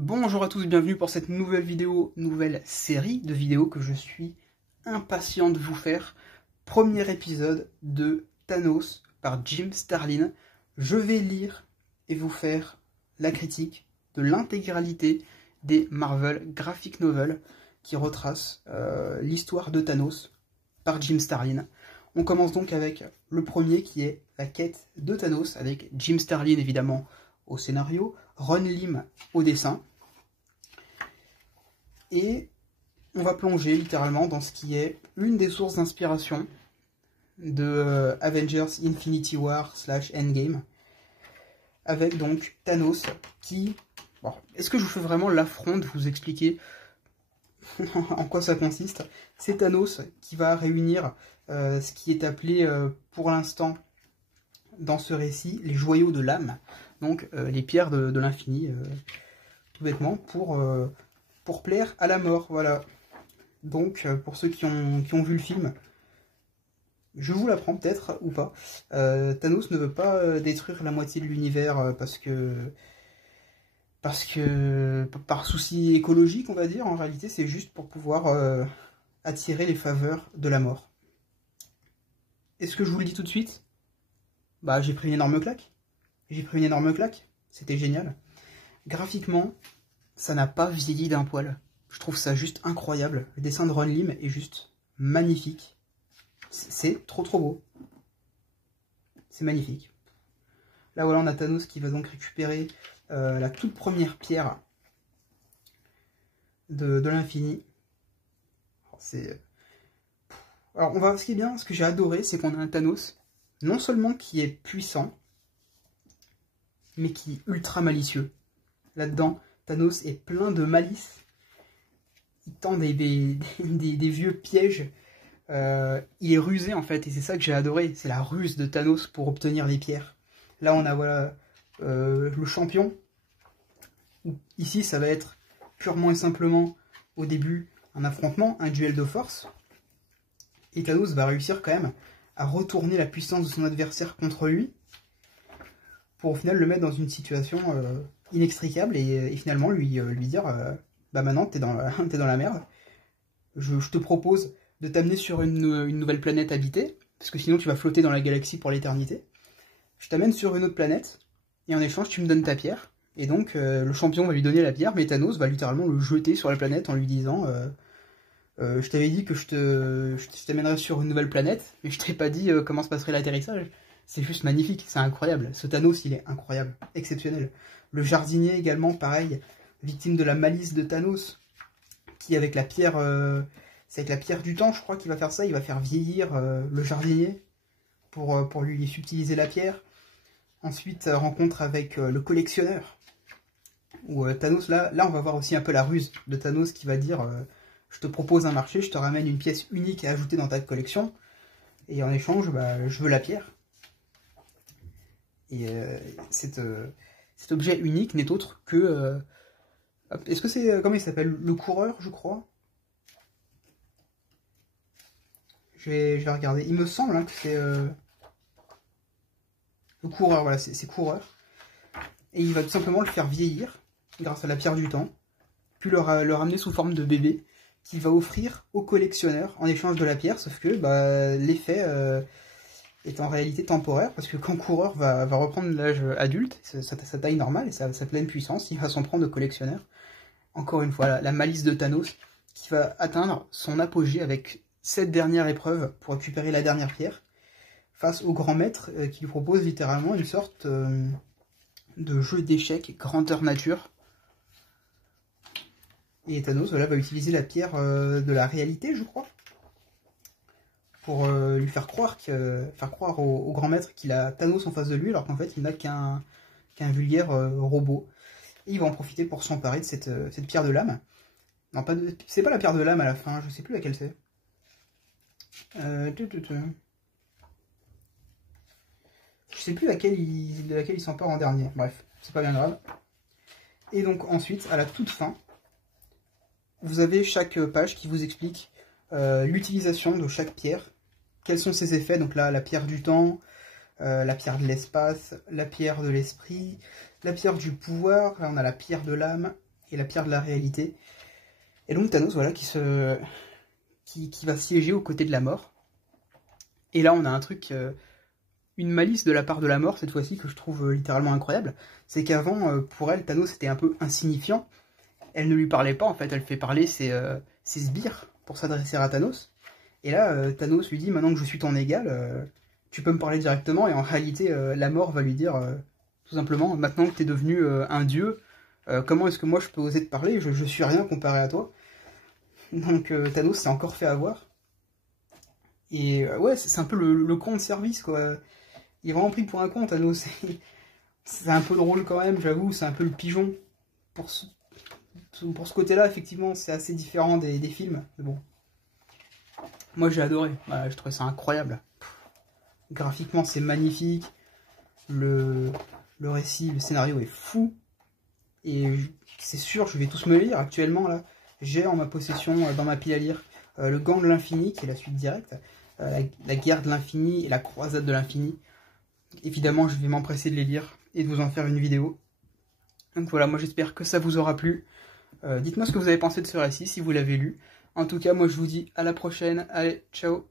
Bonjour à tous, bienvenue pour cette nouvelle vidéo, nouvelle série de vidéos que je suis impatient de vous faire. Premier épisode de Thanos par Jim Starlin. Je vais lire et vous faire la critique de l'intégralité des Marvel Graphic Novels qui retracent l'histoire de Thanos par Jim Starlin. On commence donc avec le premier qui est la quête de Thanos, avec Jim Starlin évidemment au scénario, Ron Lim au dessin. Et on va plonger littéralement dans ce qui est une des sources d'inspiration de Avengers Infinity War / Endgame, avec donc Thanos qui... Bon, est-ce que je vous fais vraiment l'affront de vous expliquer en quoi ça consiste? C'est Thanos qui va réunir ce qui est appelé pour l'instant dans ce récit les joyaux de l'âme, donc les pierres de l'infini, tout bêtement, pour plaire à la mort, voilà. Donc, pour ceux qui ont vu le film, je vous l'apprends peut-être, ou pas, Thanos ne veut pas détruire la moitié de l'univers parce que par souci écologique, on va dire. En réalité, c'est juste pour pouvoir attirer les faveurs de la mort. Est-ce que je vous le dis tout de suite? Bah, j'ai pris une énorme claque. C'était génial. Graphiquement, ça n'a pas vieilli d'un poil. Je trouve ça juste incroyable. Le dessin de Ron Lim est juste magnifique. C'est trop beau. C'est magnifique. Là voilà, on a Thanos qui va donc récupérer la toute première pierre de l'infini. Alors ce qui est bien, ce que j'ai adoré, c'est qu'on a un Thanos non seulement qui est puissant, mais qui est ultra malicieux. Là-dedans, Thanos est plein de malice. Il tend des vieux pièges. Il est rusé en fait, et c'est ça que j'ai adoré. C'est la ruse de Thanos pour obtenir les pierres. Là on a voilà, le champion. Ici ça va être purement et simplement au début un affrontement, un duel de force. Et Thanos va réussir quand même à retourner la puissance de son adversaire contre lui, pour au final le mettre dans une situation inextricable et finalement lui dire bah maintenant t'es dans la merde, je te propose de t'amener sur une nouvelle planète habitée, parce que sinon tu vas flotter dans la galaxie pour l'éternité. Je t'amène sur une autre planète, et en échange tu me donnes ta pierre. Et donc le champion va lui donner la pierre, mais Thanos va littéralement le jeter sur la planète en lui disant je t'avais dit que je t'amènerais sur une nouvelle planète, mais je t'ai pas dit comment se passerait l'atterrissage. C'est juste magnifique, c'est incroyable. Ce Thanos, il est incroyable, exceptionnel. Le jardinier également, pareil, victime de la malice de Thanos, qui avec la pierre, c'est avec la pierre du temps, je crois qu'il va faire ça, il va faire vieillir le jardinier pour lui subtiliser la pierre. Ensuite, rencontre avec le collectionneur, où Thanos, là on va voir aussi un peu la ruse de Thanos qui va dire je te propose un marché, je te ramène une pièce unique à ajouter dans ta collection, et en échange, bah, je veux la pierre. Et cet objet unique n'est autre que... est-ce que c'est... comment il s'appelle? Le coureur, je crois. Je vais regarder. Il me semble hein, que c'est... le coureur, voilà, c'est coureur. Et il va tout simplement le faire vieillir, grâce à la pierre du temps, puis le ramener sous forme de bébé, qu'il va offrir au collectionneur en échange de la pierre, sauf que bah, l'effet... est en réalité temporaire, parce que quand coureur va reprendre l'âge adulte, sa taille normale et sa pleine puissance, il va s'en prendre au collectionneur. Encore une fois, la malice de Thanos, qui va atteindre son apogée avec cette dernière épreuve pour récupérer la dernière pierre, face au grand maître qui lui propose littéralement une sorte de jeu d'échecs grandeur nature. Et Thanos voilà, va utiliser la pierre de la réalité, je crois, pour lui faire croire au grand maître qu'il a Thanos en face de lui, alors qu'en fait il n'a qu'un vulgaire robot. Et il va en profiter pour s'emparer de cette pierre de l'âme. Non, c'est pas la pierre de l'âme à la fin, je sais plus laquelle c'est. Je sais plus de laquelle il s'empare en dernier. Bref, c'est pas bien grave. Et donc ensuite, à la toute fin, vous avez chaque page qui vous explique l'utilisation de chaque pierre. Quels sont ses effets? Donc là, la pierre du temps, la pierre de l'espace, la pierre de l'esprit, la pierre du pouvoir, là on a la pierre de l'âme, et la pierre de la réalité. Et donc Thanos, voilà, qui va siéger aux côtés de la mort. Et là, on a un truc, une malice de la part de la mort, cette fois-ci, que je trouve littéralement incroyable. C'est qu'avant, pour elle, Thanos était un peu insignifiant. Elle ne lui parlait pas, en fait, elle fait parler ses sbires pour s'adresser à Thanos. Et là, Thanos lui dit, maintenant que je suis ton égal, tu peux me parler directement. Et en réalité, la mort va lui dire, tout simplement, maintenant que tu es devenu un dieu, comment est-ce que moi je peux oser te parler? Je suis rien comparé à toi. Donc Thanos s'est encore fait avoir. Et ouais, c'est un peu le con de service, quoi. Il est vraiment pris pour un con, Thanos. C'est un peu drôle quand même, j'avoue, c'est un peu le pigeon. Pour ce côté-là, effectivement, c'est assez différent des films. Mais bon. Moi, j'ai adoré. Voilà, je trouvais ça incroyable. Graphiquement, c'est magnifique. Le récit, le scénario est fou. Et c'est sûr, je vais tous me lire. Actuellement, là, j'ai en ma possession, dans ma pile à lire, le Gant de l'Infini, qui est la suite directe. La guerre de l'infini et la croisade de l'infini. Évidemment, je vais m'empresser de les lire et de vous en faire une vidéo. Donc voilà, moi j'espère que ça vous aura plu. Dites-moi ce que vous avez pensé de ce récit, si vous l'avez lu. En tout cas, moi je vous dis à la prochaine. Allez, ciao!